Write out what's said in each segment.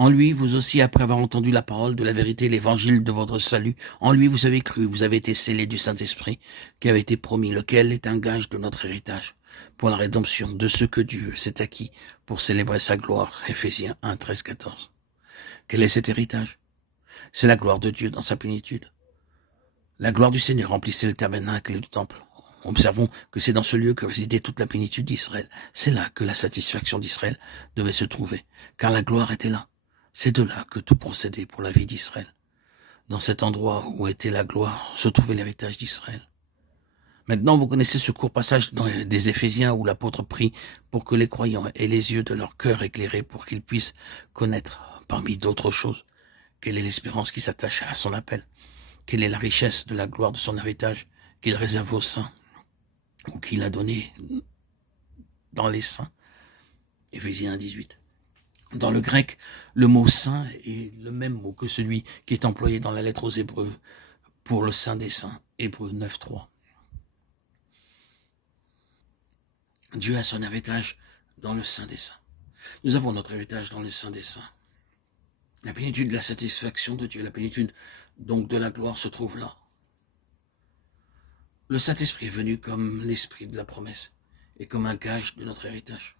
En lui, vous aussi, après avoir entendu la parole de la vérité, l'évangile de votre salut, en lui vous avez cru, vous avez été scellés du Saint-Esprit qui avait été promis, lequel est un gage de notre héritage pour la rédemption de ce que Dieu s'est acquis pour célébrer sa gloire. Éphésiens 1, 13, 14. Quel est cet héritage? C'est la gloire de Dieu dans sa plénitude. La gloire du Seigneur remplissait le tabernacle et le temple. Observons que c'est dans ce lieu que résidait toute la plénitude d'Israël. C'est là que la satisfaction d'Israël devait se trouver, car la gloire était là. C'est de là que tout procédait pour la vie d'Israël. Dans cet endroit où était la gloire, se trouvait l'héritage d'Israël. Maintenant, vous connaissez ce court passage des Éphésiens où l'apôtre prie pour que les croyants aient les yeux de leur cœur éclairés pour qu'ils puissent connaître, parmi d'autres choses, quelle est l'espérance qui s'attache à son appel, quelle est la richesse de la gloire de son héritage qu'il réserve aux saints ou qu'il a donné dans les saints. Éphésiens 18. Dans le grec, le mot saint est le même mot que celui qui est employé dans la lettre aux Hébreux pour le saint des saints, Hébreux 9.3. Dieu a son héritage dans le saint des saints. Nous avons notre héritage dans le saint des saints. La plénitude de la satisfaction de Dieu, la plénitude donc de la gloire se trouve là. Le Saint-Esprit est venu comme l'esprit de la promesse et comme un gage de notre héritage.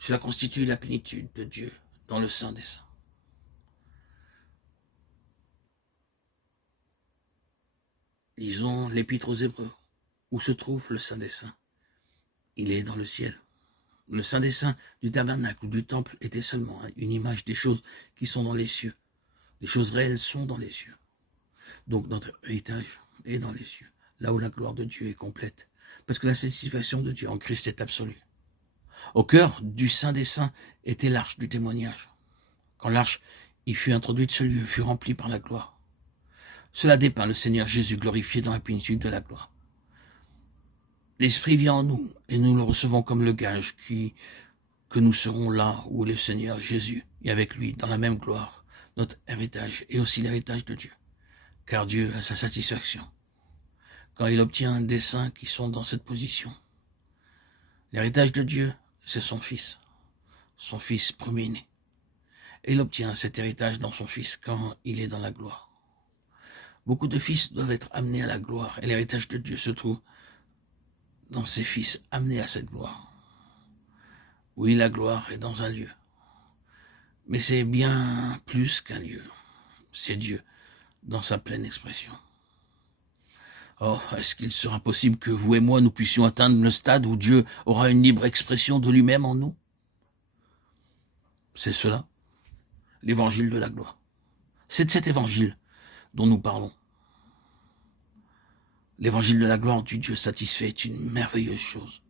Cela constitue la plénitude de Dieu dans le saint des saints. Lisons l'Épître aux Hébreux, où se trouve le saint des saints. Il est dans le ciel. Le saint des saints du tabernacle ou du temple était seulement une image des choses qui sont dans les cieux. Les choses réelles sont dans les cieux. Donc notre héritage est dans les cieux, là où la gloire de Dieu est complète, parce que la satisfaction de Dieu en Christ est absolue. Au cœur du Saint des Saints était l'arche du témoignage. Quand l'arche y fut introduite, ce lieu fut rempli par la gloire. Cela dépeint le Seigneur Jésus glorifié dans la plénitude de la gloire. L'Esprit vient en nous et nous le recevons comme le gage que nous serons là où est le Seigneur Jésus et avec lui dans la même gloire, notre héritage et aussi l'héritage de Dieu. Car Dieu a sa satisfaction quand il obtient des saints qui sont dans cette position. L'héritage de Dieu, c'est son Fils premier-né. Et il obtient cet héritage dans son Fils quand il est dans la gloire. Beaucoup de fils doivent être amenés à la gloire et l'héritage de Dieu se trouve dans ses fils amenés à cette gloire. Oui, la gloire est dans un lieu, mais c'est bien plus qu'un lieu. C'est Dieu dans sa pleine expression. Oh, est-ce qu'il sera possible que vous et moi, nous puissions atteindre le stade où Dieu aura une libre expression de lui-même en nous? C'est cela, l'évangile de la gloire. C'est de cet évangile dont nous parlons. L'évangile de la gloire du Dieu satisfait est une merveilleuse chose.